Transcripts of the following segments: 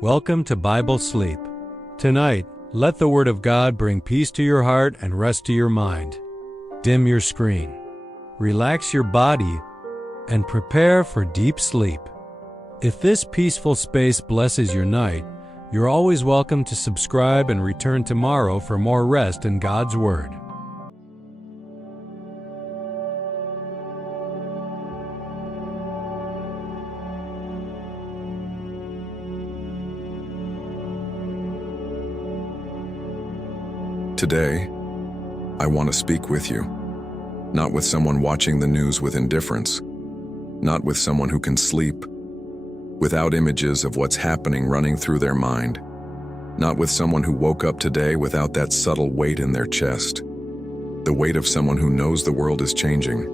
Welcome to Bible Sleep. Tonight, let the Word of God bring peace to your heart and rest to your mind. Dim your screen, relax your body, and prepare for deep sleep. If this peaceful space blesses your night, you're always welcome to subscribe and return tomorrow for more rest in God's Word. Today, I want to speak with you, not with someone watching the news with indifference, not with someone who can sleep, without images of what's happening running through their mind, not with someone who woke up today without that subtle weight in their chest, the weight of someone who knows the world is changing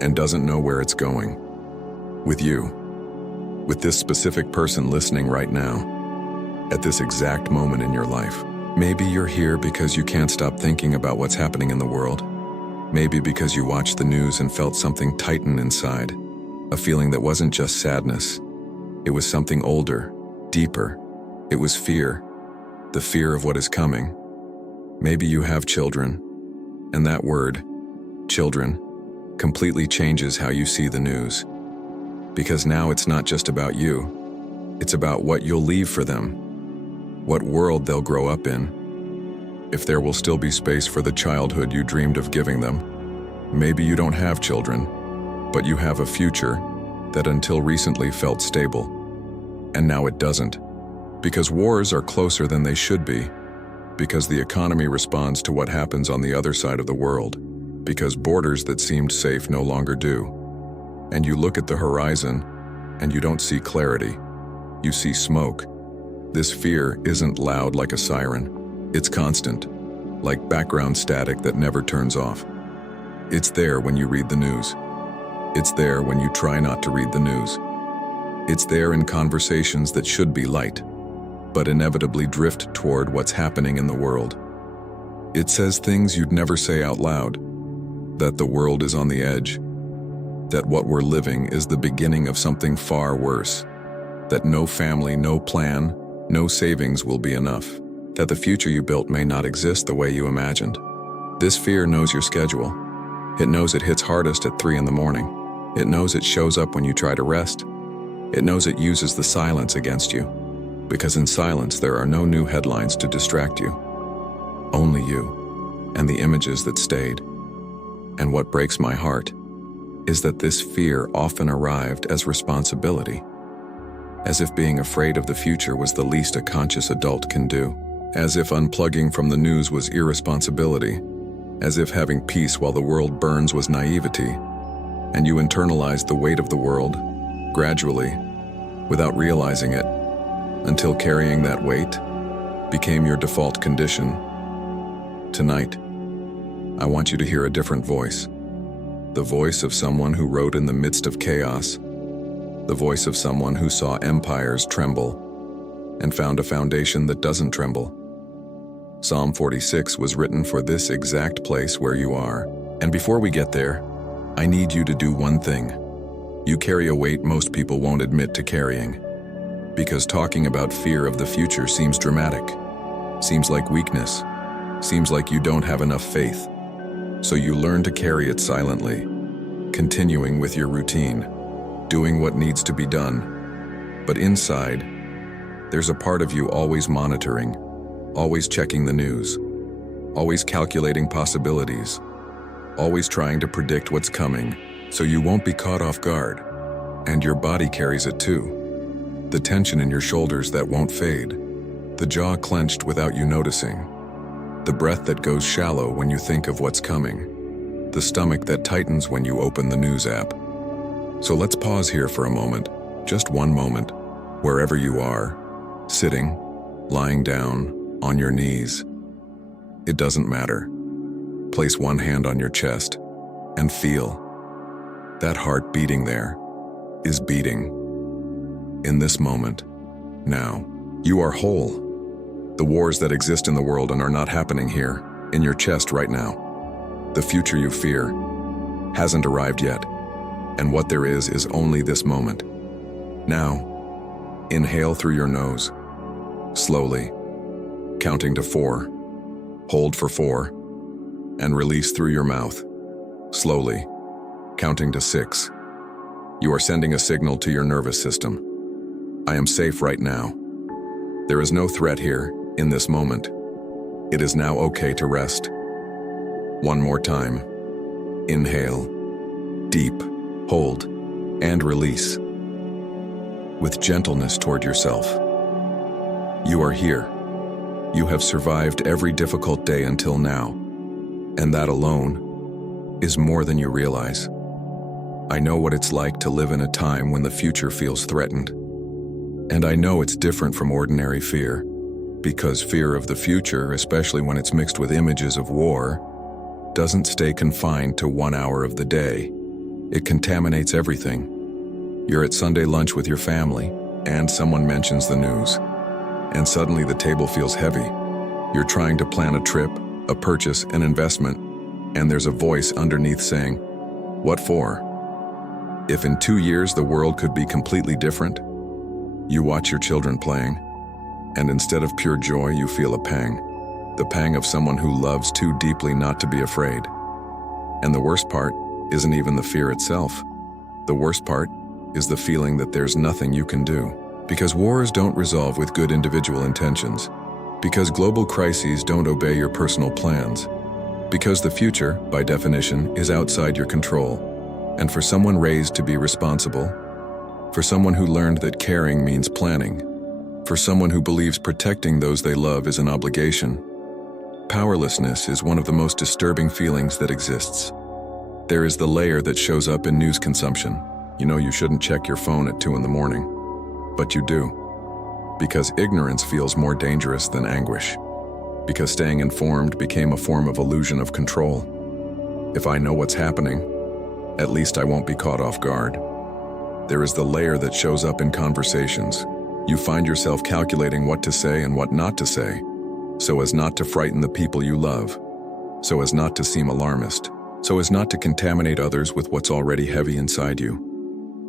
and doesn't know where it's going. With you, with this specific person listening right now, at this exact moment in your life. Maybe you're here because you can't stop thinking about what's happening in the world. Maybe because you watched the news and felt something tighten inside, a feeling that wasn't just sadness. It was something older, deeper. It was fear, the fear of what is coming. Maybe you have children, and that word, children, completely changes how you see the news. Because now it's not just about you, it's about what you'll leave for them. What world they'll grow up in, if there will still be space for the childhood you dreamed of giving them. Maybe you don't have children, but you have a future that until recently felt stable. And now it doesn't. Because wars are closer than they should be. Because the economy responds to what happens on the other side of the world. Because borders that seemed safe no longer do. And you look at the horizon, and you don't see clarity. You see smoke. This fear isn't loud like a siren. It's constant, like background static that never turns off. It's there when you read the news. It's there when you try not to read the news. It's there in conversations that should be light, but inevitably drift toward what's happening in the world. It says things you'd never say out loud, that the world is on the edge, that what we're living is the beginning of something far worse, that no family, no plan, no savings will be enough, that the future you built may not exist the way you imagined. This fear knows your schedule. It knows it hits hardest at 3 in the morning. It knows it shows up when you try to rest. It knows it uses the silence against you, because in silence there are no new headlines to distract you. Only you, and the images that stayed. And what breaks my heart is that this fear often arrived as responsibility. As if being afraid of the future was the least a conscious adult can do. As if unplugging from the news was irresponsibility. As if having peace while the world burns was naivety. And you internalized the weight of the world, gradually, without realizing it, until carrying that weight became your default condition. Tonight, I want you to hear a different voice. The voice of someone who wrote in the midst of chaos. The voice of someone who saw empires tremble and found a foundation that doesn't tremble. Psalm 46 was written for this exact place where you are. And before we get there, I need you to do one thing. You carry a weight most people won't admit to carrying. Because talking about fear of the future seems dramatic, seems like weakness, seems like you don't have enough faith. So you learn to carry it silently, continuing with your routine. Doing what needs to be done. But inside, there's a part of you always monitoring, always checking the news, always calculating possibilities, always trying to predict what's coming, so you won't be caught off guard. And your body carries it too. The tension in your shoulders that won't fade, the jaw clenched without you noticing, the breath that goes shallow when you think of what's coming, the stomach that tightens when you open the news app. So let's pause here for a moment, just one moment, wherever you are, sitting, lying down, on your knees. It doesn't matter. Place one hand on your chest and feel. That heart beating there is beating. In this moment, now, you are whole. The wars that exist in the world and are not happening here, in your chest right now. The future you fear hasn't arrived yet. And what there is only this moment. Now, Inhale through your nose, slowly, counting to 4. Hold for 4, and release through your mouth, slowly, counting to 6. You are sending a signal to your nervous system. I am safe right now. There is no threat here, in this moment. It is now okay to rest. One more time. Inhale, deep, hold, and release. With gentleness toward yourself. You are here. You have survived every difficult day until now, and that alone is more than you realize. I know what it's like to live in a time when the future feels threatened. And I know it's different from ordinary fear, because fear of the future, especially when it's mixed with images of war, doesn't stay confined to 1 hour of the day. It contaminates everything. You're at Sunday lunch with your family, and someone mentions the news. And suddenly the table feels heavy. You're trying to plan a trip, a purchase, an investment, and there's a voice underneath saying, "What for?" If in 2 years the world could be completely different, you watch your children playing, and instead of pure joy, you feel a pang. The pang of someone who loves too deeply not to be afraid. And the worst part isn't even the fear itself. The worst part is the feeling that there's nothing you can do. Because wars don't resolve with good individual intentions. Because global crises don't obey your personal plans. Because the future, by definition, is outside your control. And for someone raised to be responsible, for someone who learned that caring means planning, for someone who believes protecting those they love is an obligation, powerlessness is one of the most disturbing feelings that exists. There is the layer that shows up in news consumption. You know you shouldn't check your phone at 2 in the morning. But you do. Because ignorance feels more dangerous than anguish. Because staying informed became a form of illusion of control. If I know what's happening, at least I won't be caught off guard. There is the layer that shows up in conversations. You find yourself calculating what to say and what not to say, so as not to frighten the people you love, so as not to seem alarmist, so as not to contaminate others with what's already heavy inside you.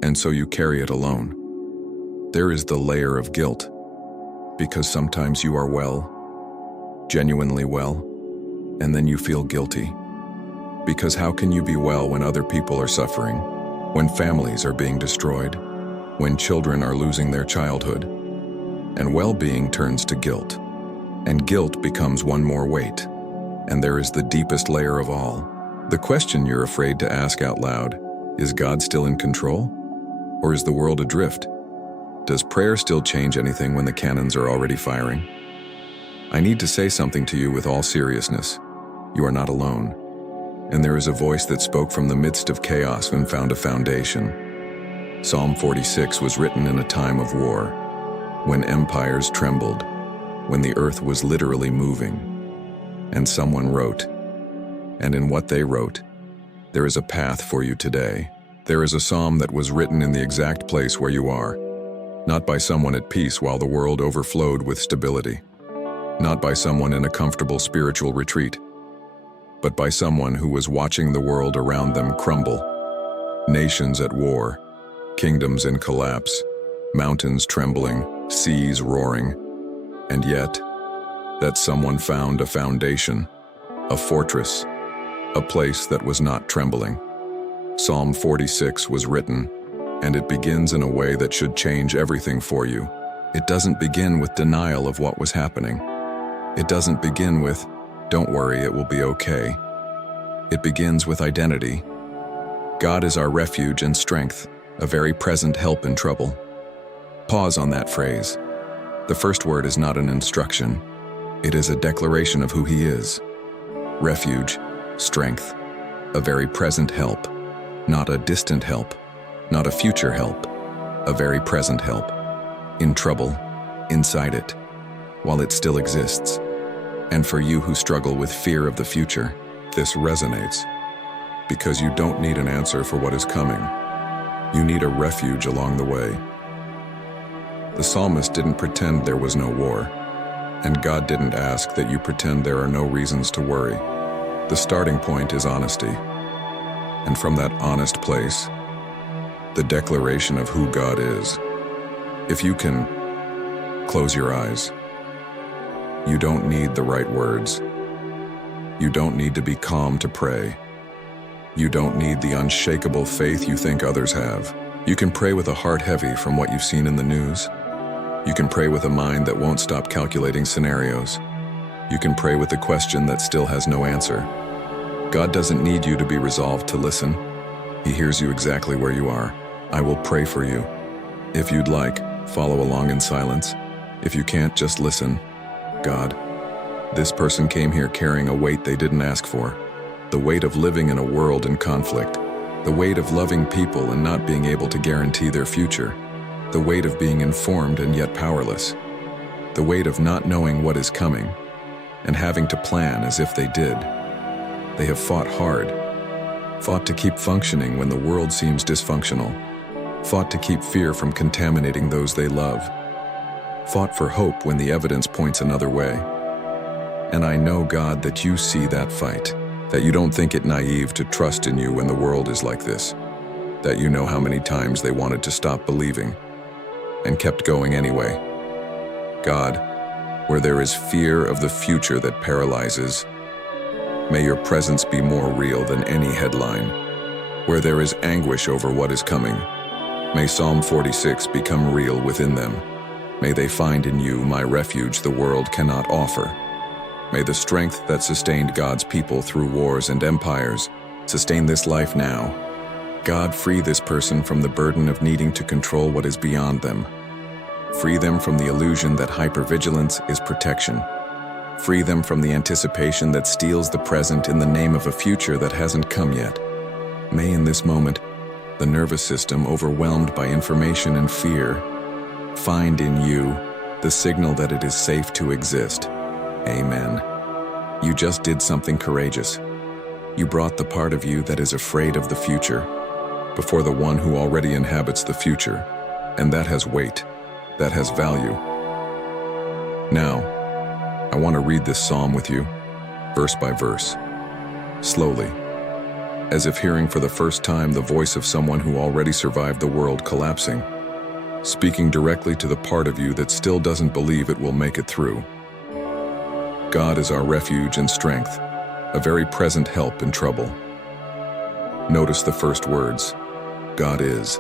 And so you carry it alone. There is the layer of guilt, because sometimes you are well, genuinely well, and then you feel guilty. Because how can you be well when other people are suffering, when families are being destroyed, when children are losing their childhood? And well-being turns to guilt, and guilt becomes one more weight. And there is the deepest layer of all. The question you're afraid to ask out loud, is God still in control? Or is the world adrift? Does prayer still change anything when the cannons are already firing? I need to say something to you with all seriousness. You are not alone. And there is a voice that spoke from the midst of chaos and found a foundation. Psalm 46 was written in a time of war, when empires trembled, when the earth was literally moving. And someone wrote, and in what they wrote, there is a path for you today. There is a psalm that was written in the exact place where you are, not by someone at peace while the world overflowed with stability, not by someone in a comfortable spiritual retreat, but by someone who was watching the world around them crumble. Nations at war, kingdoms in collapse, mountains trembling, seas roaring. And yet, that someone found a foundation, a fortress, a place that was not trembling. Psalm 46 was written, and it begins in a way that should change everything for you. It doesn't begin with denial of what was happening. It doesn't begin with, "Don't worry, it will be okay." It begins with identity. God is our refuge and strength, a very present help in trouble. Pause on that phrase. The first word is not an instruction. It is a declaration of who He is. Refuge, strength, a very present help, not a distant help, not a future help, a very present help. In trouble, inside it, while it still exists. And for you who struggle with fear of the future, this resonates. Because you don't need an answer for what is coming. You need a refuge along the way. The psalmist didn't pretend there was no war, and God didn't ask that you pretend there are no reasons to worry. The starting point is honesty. And from that honest place, the declaration of who God is. If you can Close your eyes. You don't need the right words. You don't need to be calm to pray. You don't need the unshakable faith you think others have. You can pray with a heart heavy from what you've seen in the news. You can pray with a mind that won't stop calculating scenarios. You can pray with a question that still has no answer. God doesn't need you to be resolved to listen. He hears you exactly where you are. I will pray for you. If you'd like, follow along in silence. If you can't, just listen. God, this person came here carrying a weight they didn't ask for. The weight of living in a world in conflict. The weight of loving people and not being able to guarantee their future. The weight of being informed and yet powerless. The weight of not knowing what is coming and having to plan as if they did. They have fought hard. Fought to keep functioning when the world seems dysfunctional. Fought to keep fear from contaminating those they love. Fought for hope when the evidence points another way. And I know, God, that you see that fight. That you don't think it naive to trust in you when the world is like this. That you know how many times they wanted to stop believing and kept going anyway. God, where there is fear of the future that paralyzes, may your presence be more real than any headline. Where there is anguish over what is coming, may Psalm 46 become real within them. May they find in you my refuge the world cannot offer. May the strength that sustained God's people through wars and empires sustain this life now. God, free this person from the burden of needing to control what is beyond them. Free them from the illusion that hypervigilance is protection. Free them from the anticipation that steals the present in the name of a future that hasn't come yet. May in this moment, the nervous system overwhelmed by information and fear, find in you the signal that it is safe to exist. Amen. You just did something courageous. You brought the part of you that is afraid of the future before the one who already inhabits the future, and that has weight, that has value. Now, I want to read this psalm with you, verse by verse, slowly, as if hearing for the first time the voice of someone who already survived the world collapsing, speaking directly to the part of you that still doesn't believe it will make it through. God is our refuge and strength, a very present help in trouble. Notice the first words. God is.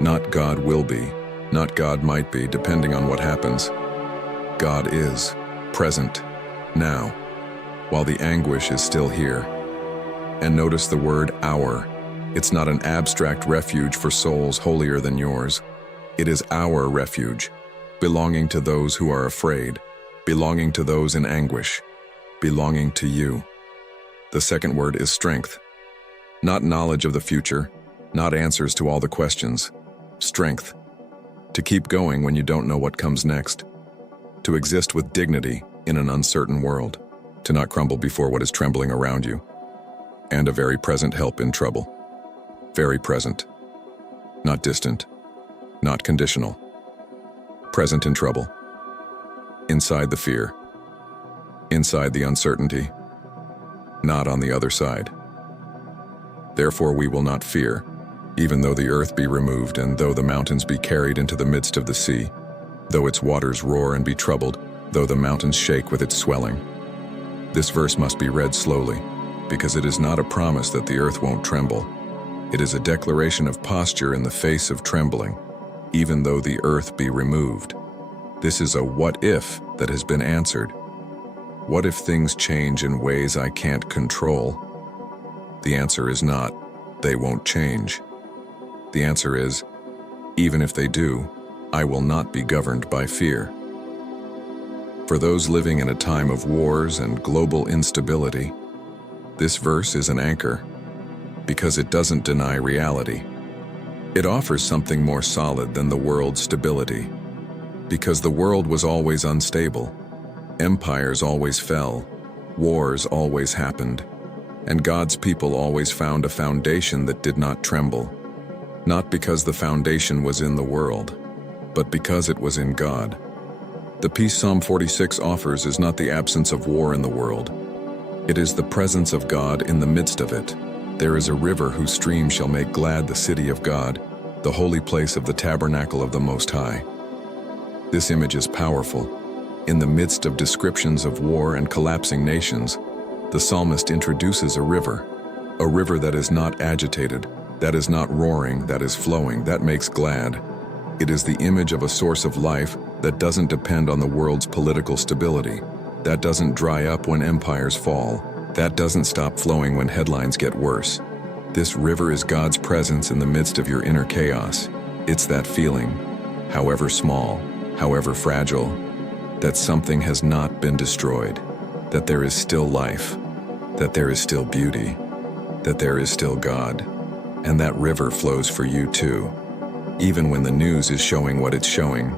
Not God will be, not God might be, depending on what happens. God is, present, now, while the anguish is still here. And notice the word our. It's not an abstract refuge for souls holier than yours. It is our refuge, belonging to those who are afraid, belonging to those in anguish, belonging to you. The second word is strength. Not knowledge of the future, not answers to all the questions. Strength. To keep going when you don't know what comes next. To exist with dignity in an uncertain world. To not crumble before what is trembling around you. And a very present help in trouble. Very present. Not distant. Not conditional. Present in trouble. Inside the fear. Inside the uncertainty. Not on the other side. Therefore we will not fear, even though the earth be removed, and though the mountains be carried into the midst of the sea, though its waters roar and be troubled, though the mountains shake with its swelling. This verse must be read slowly, because it is not a promise that the earth won't tremble. It is a declaration of posture in the face of trembling, even though the earth be removed. This is a what if that has been answered. What if things change in ways I can't control? The answer is not, they won't change. The answer is, even if they do, I will not be governed by fear. For those living in a time of wars and global instability, this verse is an anchor, because it doesn't deny reality. It offers something more solid than the world's stability. Because the world was always unstable, empires always fell, wars always happened, and God's people always found a foundation that did not tremble. Not because the foundation was in the world, but because it was in God. The peace Psalm 46 offers is not the absence of war in the world. It is the presence of God in the midst of it. There is a river whose stream shall make glad the city of God, the holy place of the tabernacle of the Most High. This image is powerful. In the midst of descriptions of war and collapsing nations, the psalmist introduces a river that is not agitated, that is not roaring, that is flowing, that makes glad. It is the image of a source of life that doesn't depend on the world's political stability, that doesn't dry up when empires fall, that doesn't stop flowing when headlines get worse. This river is God's presence in the midst of your inner chaos. It's that feeling, however small, however fragile, that something has not been destroyed, that there is still life, that there is still beauty, that there is still God. And that river flows for you too. Even when the news is showing what it's showing,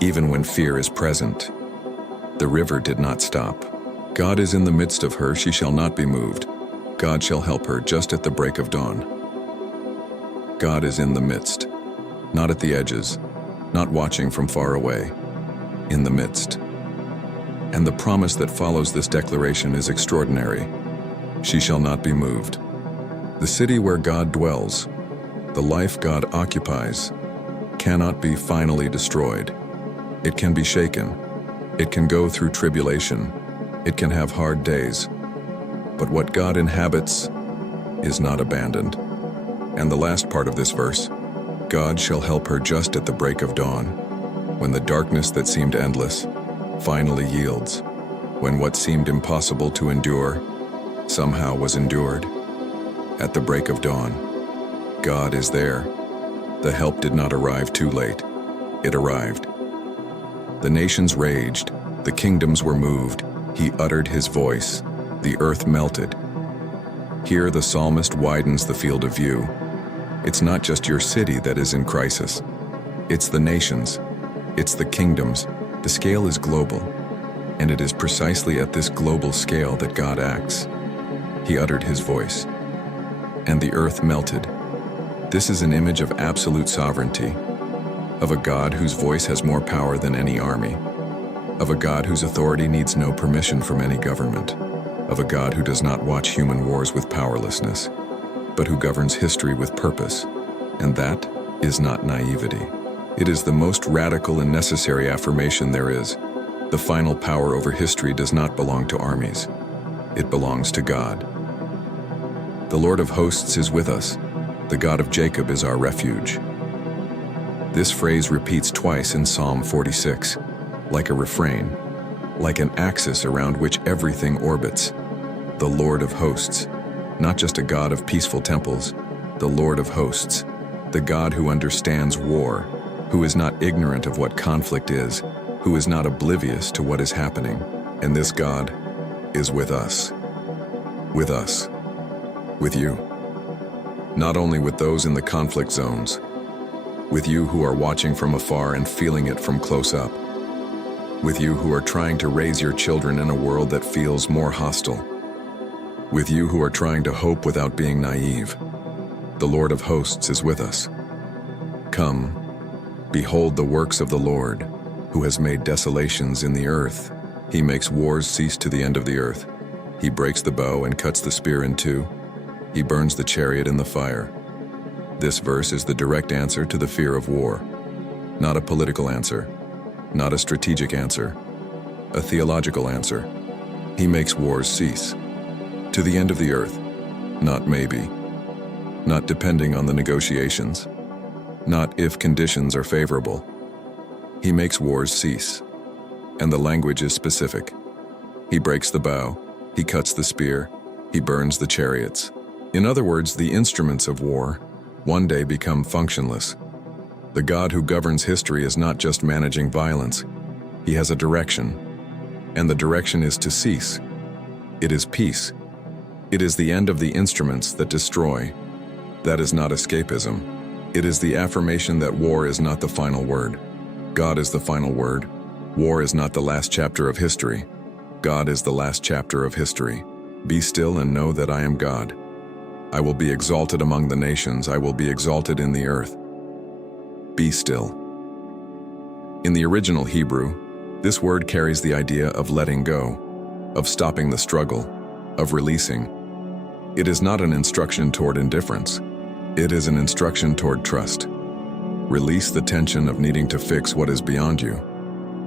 even when fear is present, the river did not stop. God is in the midst of her, she shall not be moved. God shall help her just at the break of dawn. God is in the midst, not at the edges, not watching from far away, in the midst. And the promise that follows this declaration is extraordinary. She shall not be moved. The city where God dwells, the life God occupies, cannot be finally destroyed. It can be shaken. It can go through tribulation. It can have hard days. But what God inhabits is not abandoned. And the last part of this verse, God shall help her just at the break of dawn, when the darkness that seemed endless finally yields, when what seemed impossible to endure somehow was endured. At the break of dawn, God is there. The help did not arrive too late. It arrived. The nations raged, the kingdoms were moved. He uttered his voice. The earth melted. Here the psalmist widens the field of view. It's not just your city that is in crisis. It's the nations. It's the kingdoms. The scale is global. And it is precisely at this global scale that God acts. He uttered his voice. And the earth melted. This is an image of absolute sovereignty, of a God whose voice has more power than any army, of a God whose authority needs no permission from any government, of a God who does not watch human wars with powerlessness, but who governs history with purpose. And that is not naivety. It is the most radical and necessary affirmation there is. The final power over history does not belong to armies. It belongs to God. The Lord of hosts is with us. The God of Jacob is our refuge. This phrase repeats twice in Psalm 46, like a refrain, like an axis around which everything orbits. The Lord of hosts, not just a God of peaceful temples, the Lord of hosts, the God who understands war, who is not ignorant of what conflict is, who is not oblivious to what is happening. And this God is with us. With us. With you. Not only with those in the conflict zones, with you who are watching from afar and feeling it from close up, with you who are trying to raise your children in a world that feels more hostile, with you who are trying to hope without being naive. The Lord of hosts is with us. Come, behold the works of the Lord, who has made desolations in the earth. He makes wars cease to the end of the earth. He breaks the bow and cuts the spear in two. He burns the chariot in the fire. This verse is the direct answer to the fear of war. Not a political answer, not a strategic answer, a theological answer. He makes wars cease. To the end of the earth, not maybe, not depending on the negotiations, not if conditions are favorable. He makes wars cease, and the language is specific. He breaks the bow, he cuts the spear, he burns the chariots. In other words, the instruments of war one day become functionless. The God who governs history is not just managing violence. He has a direction, and the direction is to cease. It is peace. It is the end of the instruments that destroy. That is not escapism. It is the affirmation that war is not the final word. God is the final word. War is not the last chapter of history. God is the last chapter of history. Be still and know that I am God. I will be exalted among the nations. I will be exalted in the earth. Be still. In the original Hebrew, this word carries the idea of letting go, of stopping the struggle, of releasing. It is not an instruction toward indifference. It is an instruction toward trust. Release the tension of needing to fix what is beyond you.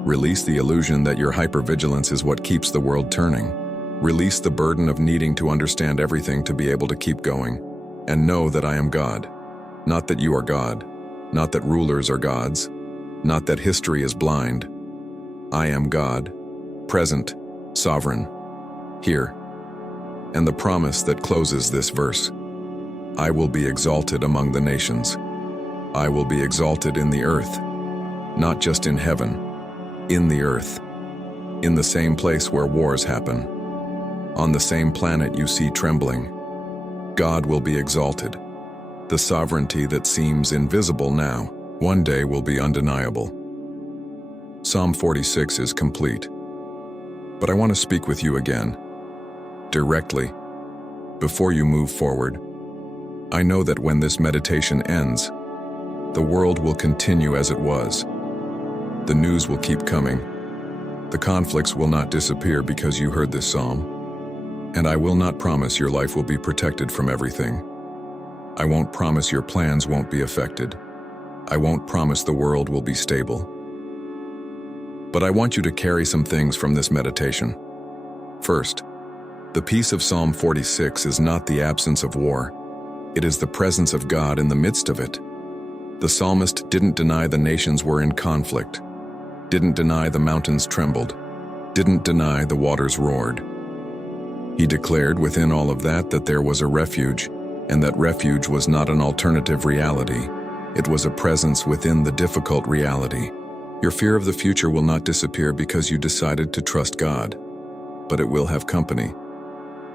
Release the illusion that your hypervigilance is what keeps the world turning. Release the burden of needing to understand everything to be able to keep going. And know that I am God. Not that you are God. Not that rulers are gods. Not that history is blind. I am God, present, sovereign, here. And the promise that closes this verse: I will be exalted among the nations. I will be exalted in the earth, not just in heaven, in the earth, in the same place where wars happen, on the same planet you see trembling. God will be exalted. The sovereignty that seems invisible now, one day will be undeniable. Psalm 46 is complete. But I want to speak with you again, directly, before you move forward. I know that when this meditation ends, the world will continue as it was. The news will keep coming. The conflicts will not disappear because you heard this psalm. And I will not promise your life will be protected from everything. I won't promise your plans won't be affected. I won't promise the world will be stable. But I want you to carry some things from this meditation. First, the peace of Psalm 46 is not the absence of war. It is the presence of God in the midst of it. The psalmist didn't deny the nations were in conflict, didn't deny the mountains trembled, didn't deny the waters roared. He declared within all of that there was a refuge, and that refuge was not an alternative reality. It was a presence within the difficult reality. Your fear of the future will not disappear because you decided to trust God, but it will have company.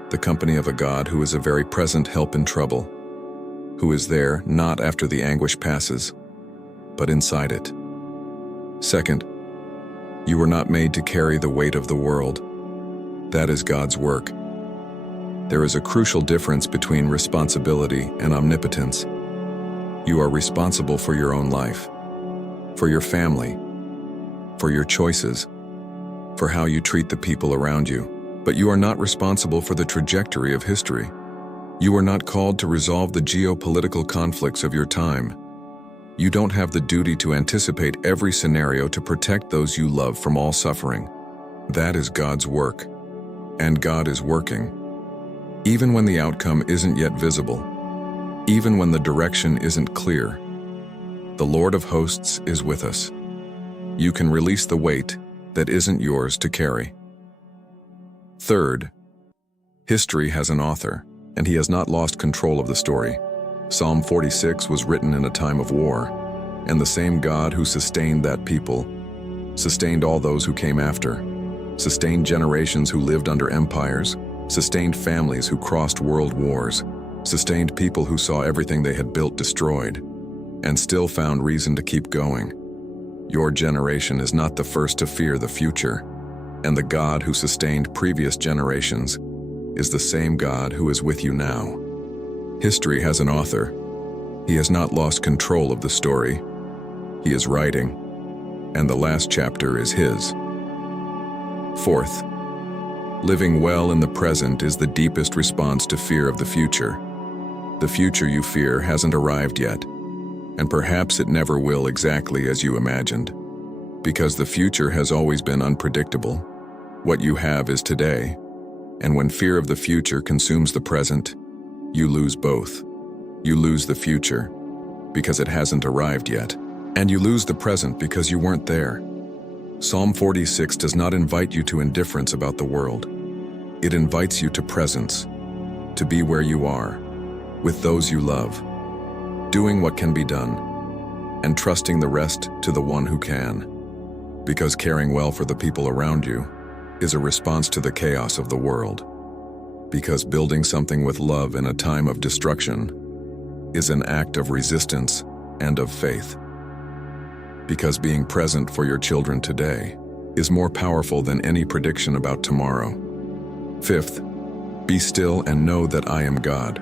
The company of a God who is a very present help in trouble, who is there not after the anguish passes, but inside it. Second, you were not made to carry the weight of the world. That is God's work. There is a crucial difference between responsibility and omnipotence. You are responsible for your own life, for your family, for your choices, for how you treat the people around you. But you are not responsible for the trajectory of history. You are not called to resolve the geopolitical conflicts of your time. You don't have the duty to anticipate every scenario to protect those you love from all suffering. That is God's work, and God is working. Even when the outcome isn't yet visible, even when the direction isn't clear, the Lord of hosts is with us. You can release the weight that isn't yours to carry. Third, history has an author, and he has not lost control of the story. Psalm 46 was written in a time of war, and the same God who sustained that people, sustained all those who came after, sustained generations who lived under empires, sustained families who crossed world wars, sustained people who saw everything they had built destroyed, and still found reason to keep going. Your generation is not the first to fear the future, and the God who sustained previous generations is the same God who is with you now. History has an author. He has not lost control of the story. He is writing, and the last chapter is his. Fourth, living well in the present is the deepest response to fear of the future. The future you fear hasn't arrived yet, and perhaps it never will exactly as you imagined, because the future has always been unpredictable. What you have is today, and when fear of the future consumes the present, you lose both. You lose the future because it hasn't arrived yet, and you lose the present because you weren't there. Psalm 46 does not invite you to indifference about the world. It invites you to presence, to be where you are, with those you love, doing what can be done, and trusting the rest to the one who can. Because caring well for the people around you is a response to the chaos of the world. Because building something with love in a time of destruction is an act of resistance and of faith. Because being present for your children today is more powerful than any prediction about tomorrow. Fifth, be still and know that I am God.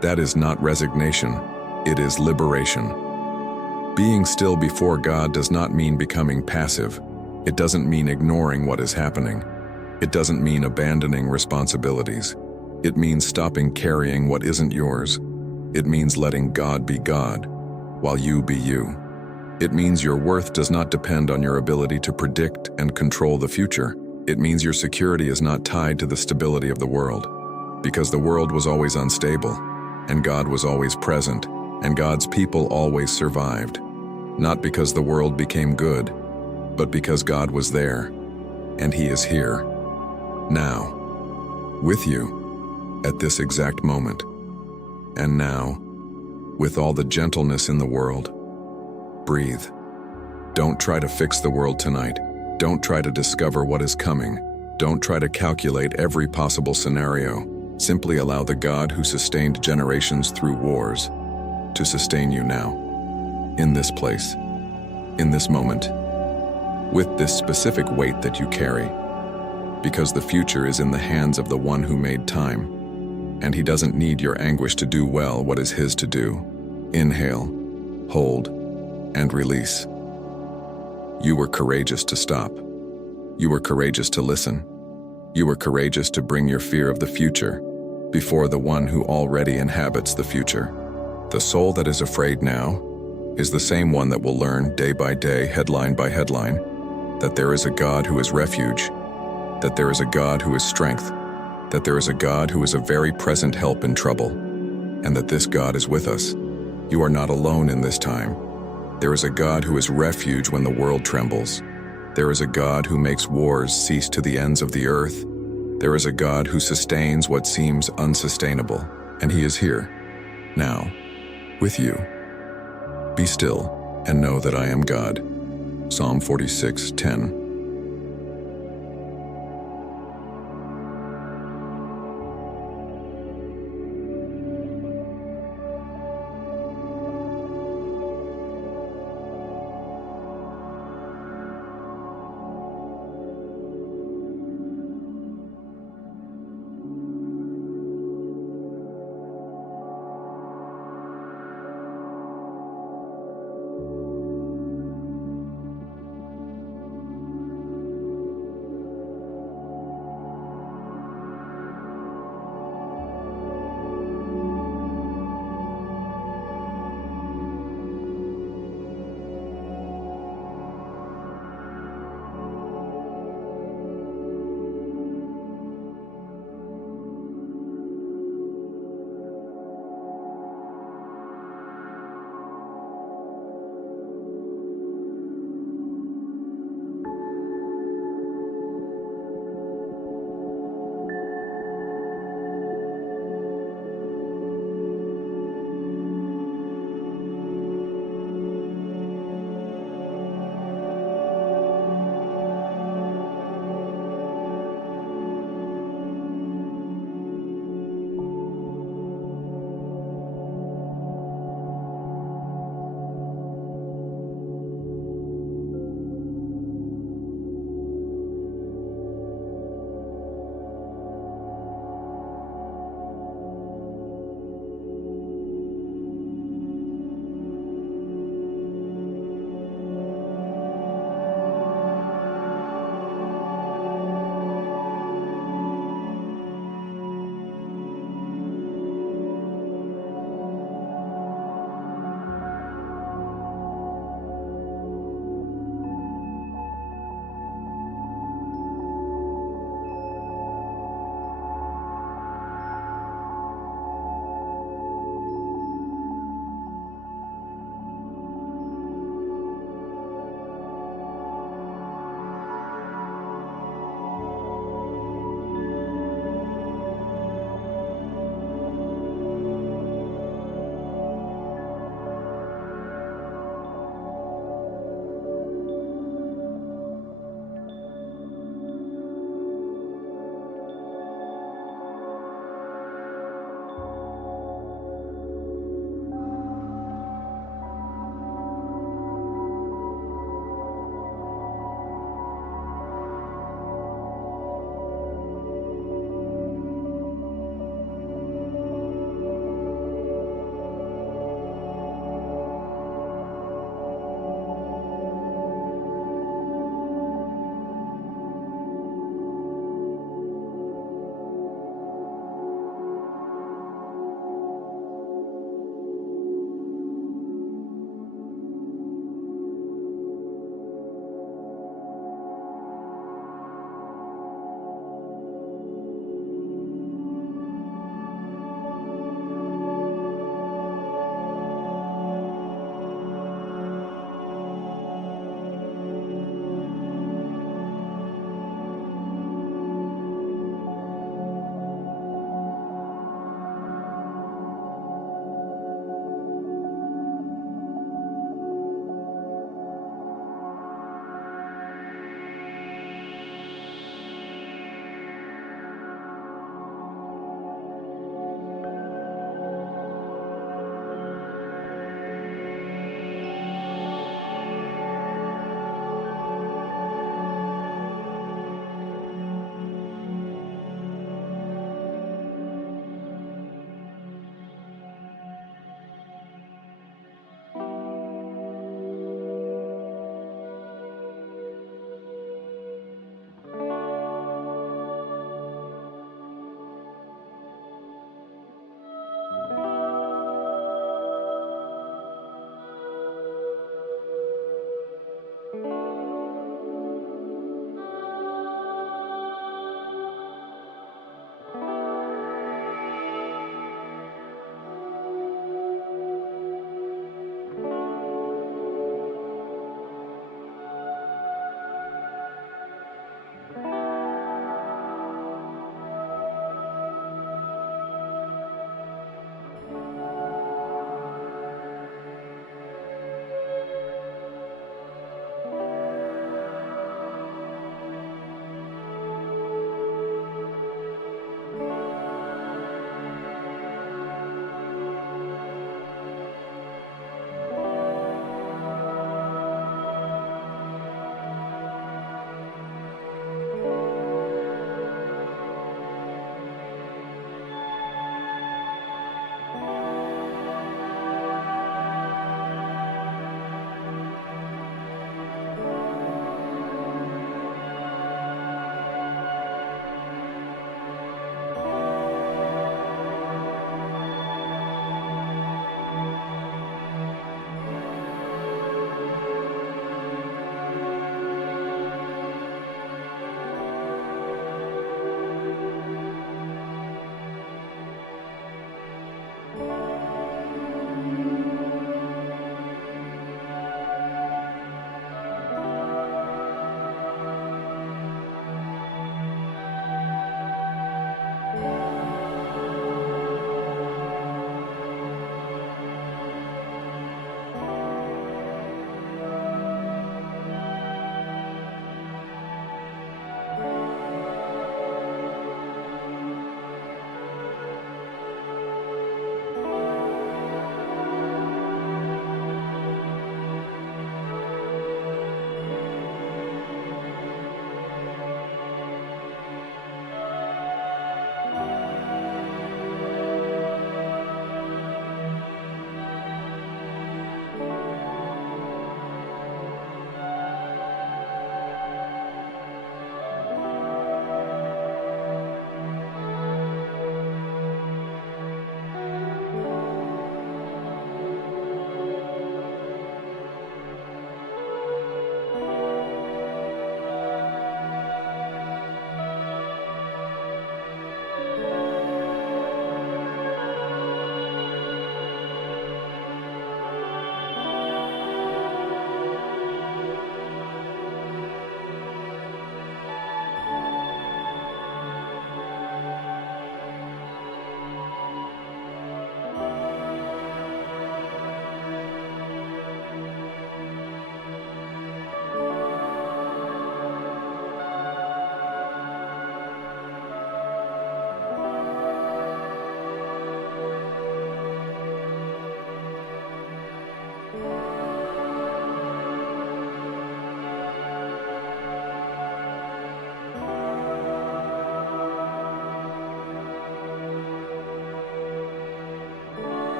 That is not resignation, it is liberation. Being still before God does not mean becoming passive. It doesn't mean ignoring what is happening. It doesn't mean abandoning responsibilities. It means stopping carrying what isn't yours. It means letting God be God, while you be you. It means your worth does not depend on your ability to predict and control the future. It means your security is not tied to the stability of the world, because the world was always unstable, and God was always present, and God's people always survived. Not because the world became good, but because God was there, and He is here, now, with you, at this exact moment. And now, with all the gentleness in the world, breathe. Don't try to fix the world tonight. Don't try to discover what is coming. Don't try to calculate every possible scenario. Simply allow the God who sustained generations through wars to sustain you now, in this place, in this moment, with this specific weight that you carry, because the future is in the hands of the one who made time, and He doesn't need your anguish to do well what is His to do. Inhale, hold, and release. You were courageous to stop. You were courageous to listen. You were courageous to bring your fear of the future before the one who already inhabits the future. The soul that is afraid now is the same one that will learn day by day, headline by headline, that there is a God who is refuge, that there is a God who is strength, that there is a God who is a very present help in trouble, and that this God is with us. You are not alone in this time. There is a God who is refuge when the world trembles. There is a God who makes wars cease to the ends of the earth. There is a God who sustains what seems unsustainable, and He is here, now, with you. Be still and know that I am God. Psalm 46:10.